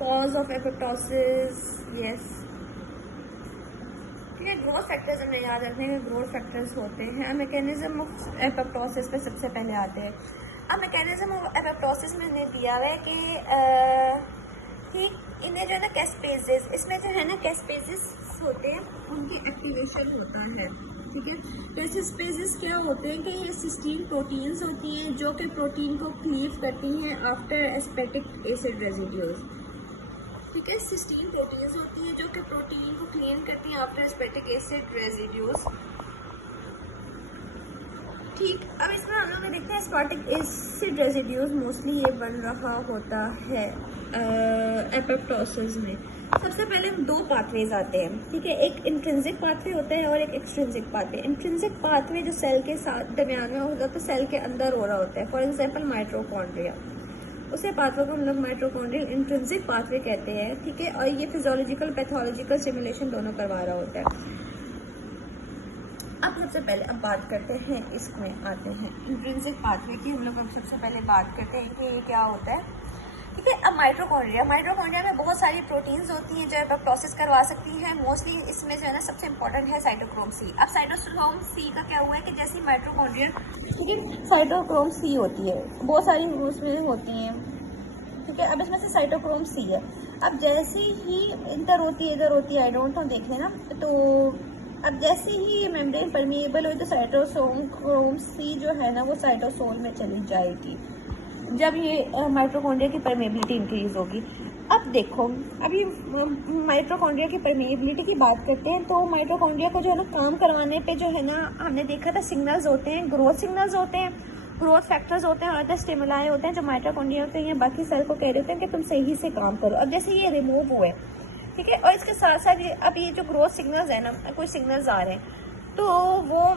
Cause of apoptosis, yes. ठीक है, growth factors हमें याद रखने के ग्रोथ फैक्टर्स होते हैं। मैकेनिज्म ऑफ एपोप्टोसिस पे सबसे पहले आते हैं। अब मैकेनिज्म ऑफ एपोप्टोसिस में इन्हें दिया हुआ है कि इन्हें जो है ना कैस्पेजेस, इसमें जो है ना कैस्पेजेस होते हैं, उनकी एक्टिवेशन होता है। ठीक है, कैस्पेजेस क्या होते हैं कि ये सिस्टीन प्रोटीन्स होती हैं जो कि प्रोटीन को क्लीव करती हैं आफ्टर एस्पेटिक एसिड रेजिड्यूज। ठीक है, सिस्टीन प्रोटीन्स होती हैं जो कि प्रोटीन को क्लीन करती हैं आफ्टर एस्पेटिक एसिड रेजिड्यूज। ठीक, अब इसमें हम लोग देखते हैं एस्पेटिक एसिड रेजिड्यूज मोस्टली ये बन रहा होता है एपोप्टोसिस में। सबसे पहले दो पाथवेज आते हैं। ठीक है, एक इंट्रिंसिक पाथवे होता है और एक एक्सट्रिंसिक पाथवे। इंट्रिंसिक पाथवे जो सेल के साथ दरमियान में होता है, तो सेल के अंदर हो रहा होता है, फॉर एग्जांपल माइटोकॉन्ड्रिया, उसे पाथवे को हम लोग माइटोकॉन्ड्रियल इंट्रिंसिक पाथवे कहते हैं। ठीक है, और ये फिजियोलॉजिकल पैथोलॉजिकल स्टिमुलेशन दोनों करवा रहा होता है। अब सबसे पहले अब बात करते हैं, इसमें आते हैं इंट्रिंसिक पाथवे की। हम लोग अब सबसे पहले बात करते हैं कि ये क्या होता है। ठीक है, अब माइटोकॉन्ड्रिया में बहुत सारी प्रोटीन्स होती हैं जो एपोप्टोसिस करवा सकती हैं। मोस्टली इसमें जो है ना सबसे इंपॉर्टेंट है साइटोक्रोम सी। अब साइटोक्रोम सी का क्या हुआ है कि जैसी माइटोकॉन्ड्रिया, ठीक है, साइटोक्रोम सी होती है, बहुत सारी उसमें होती हैं। ठीक है, अब इसमें से साइटोक्रोम सी है। अब जैसे ही इंटर होती है, इधर होती है, आई डोंट नो, देख लेना। तो अब जैसे ही मेम्ब्रेन परमिएबल हुई तो साइटोक्रोम सी जो है ना वो साइटोसोल में चली जाएगी जब ये माइटोकॉन्ड्रिया की परमेबिलिटी इंक्रीज होगी। अब देखो, अभी माइटोकॉन्ड्रिया की परमेबिलिटी की बात करते हैं, तो माइटोकॉन्ड्रिया को जो है ना काम करवाने पे जो है ना हमने देखा था सिग्नल्स होते हैं, ग्रोथ सिग्नल्स होते हैं, ग्रोथ फैक्टर्स होते हैं और अदर स्टिमुलाई होते हैं जो माइटोकॉन्ड्रिया होते हैं, बाकी सेल को कह रहे होते हैं कि तुम सही से काम करो। अब जैसे ये रिमूव हुए, ठीक है, और इसके साथ साथ अब ये जो ग्रोथ सिग्नल्स है ना, कुछ सिग्नल्स आ रहे हैं, तो वो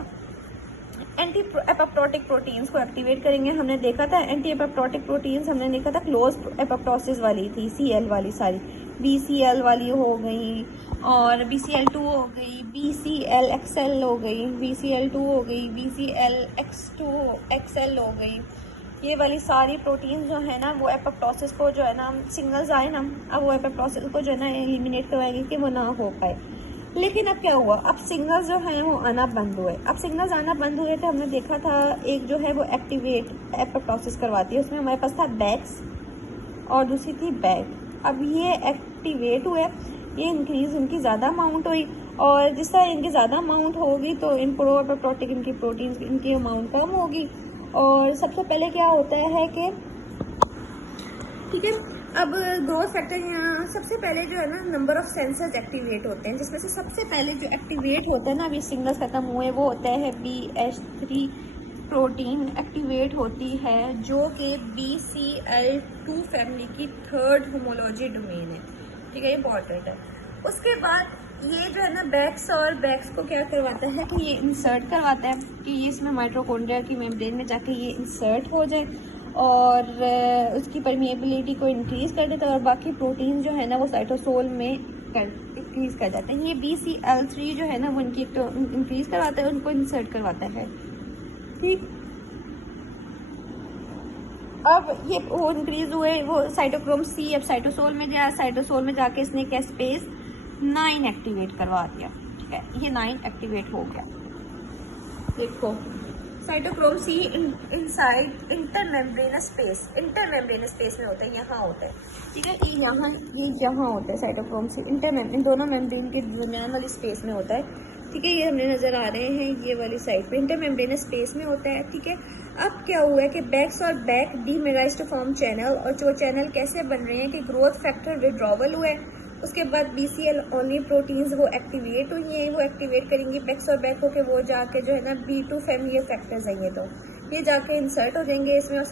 एंटी एपोप्टोटिक प्रोटीन्स को एक्टिवेट करेंगे। हमने देखा था एंटी एपोप्टोटिक प्रोटीन्स, हमने देखा था क्लोज एपोप्टोसिस वाली थी, CL वाली, सारी BCL वाली हो गई और BCL2 हो गई, BCLXL हो गई, BCL2 हो गई, BCLX2XL हो गई। ये वाली सारी प्रोटीन्स जो है ना वो एपोप्टोसिस को जो है ना सिग्नल्स आए ना, अब वो एपोप्टोसिस को जो है ना एलिमिनेट करवाएंगे कि वो ना हो पाए। लेकिन अब क्या हुआ, अब सिग्नल्स जो हैं वो आना बंद हुए। अब सिग्नल्स आना बंद हुए तो हमने देखा था एक जो है वो एक्टिवेट एपोप्टोसिस करवाती है, उसमें हमारे पास था बैक्स और दूसरी थी बैग। अब ये एक्टिवेट हुए, ये इंक्रीज इनकी ज़्यादा अमाउंट हुई और जिस तरह इनकी ज़्यादा अमाउंट होगी तो इन प्रो एपोप्टोटिक इनकी प्रोटीन इनकी अमाउंट कम होगी। और सबसे पहले क्या होता है कि, ठीक है, अब ग्रोथ फैक्टर यहाँ सबसे पहले जो है ना नंबर ऑफ सेंसर्स एक्टिवेट होते हैं, जिसमें से सबसे पहले जो एक्टिवेट होता है ना, अभी सिग्नल्स खत्म हुए, वो होता है BH3 प्रोटीन एक्टिवेट होती है जो कि BCL2 फैमिली की थर्ड होमोलॉजी डोमेन है। ठीक है, इंपॉर्टेंट है। उसके बाद ये जो है ना बैक्स को क्या करवाता है कि ये इंसर्ट करवाता है कि ये इसमें माइटोकॉन्ड्रिया की मेम्ब्रेन में जाके ये इंसर्ट हो जाए और उसकी परमिएबिलिटी को इंक्रीज कर देता है और बाकी प्रोटीन जो है ना वो साइटोसोल में इंक्रीज कर जाते हैं। ये BCL3 जो है ना वो इनकी इंक्रीज करवाता है, उनको इंसर्ट करवाता है। ठीक, अब ये वो इंक्रीज हुए, वो साइटोक्रोम सी अब साइटोसोल में गया, साइटोसोल में जाके इसने कैस्पेज 9 एक्टिवेट करवा दिया। ठीक है, ये 9 एक्टिवेट हो गया। देखो, cytochrome C inside intermembranous space में होता है, यहाँ होता है। ठीक है, यहाँ होता है साइटोक्रोम सी इन दोनों मेम्ब्रेन के दरमियान वाली स्पेस में होता है। ठीक है, ये हमें नजर आ रहे हैं, ये वाली साइड पे इंटरमेम्ब्रेनस स्पेस में होता है। ठीक है, अब क्या हुआ है कि बैक्स और बैक डीमिनराइज्ड टू फॉर्म चैनल, और जो चैनल कैसे बन रहे हैं कि ग्रोथ फैक्टर विड्रॉवल हुए, उसके बाद BCL ओनली प्रोटीन्स वो एक्टिवेट हुई हैं, वो एक्टिवेट करेंगी बैक्स और बैक होके वो जाके जो है ना B2 फैमिली फैक्टर्स हैं, ये तो ये जाके इंसर्ट हो जाएंगे इसमें और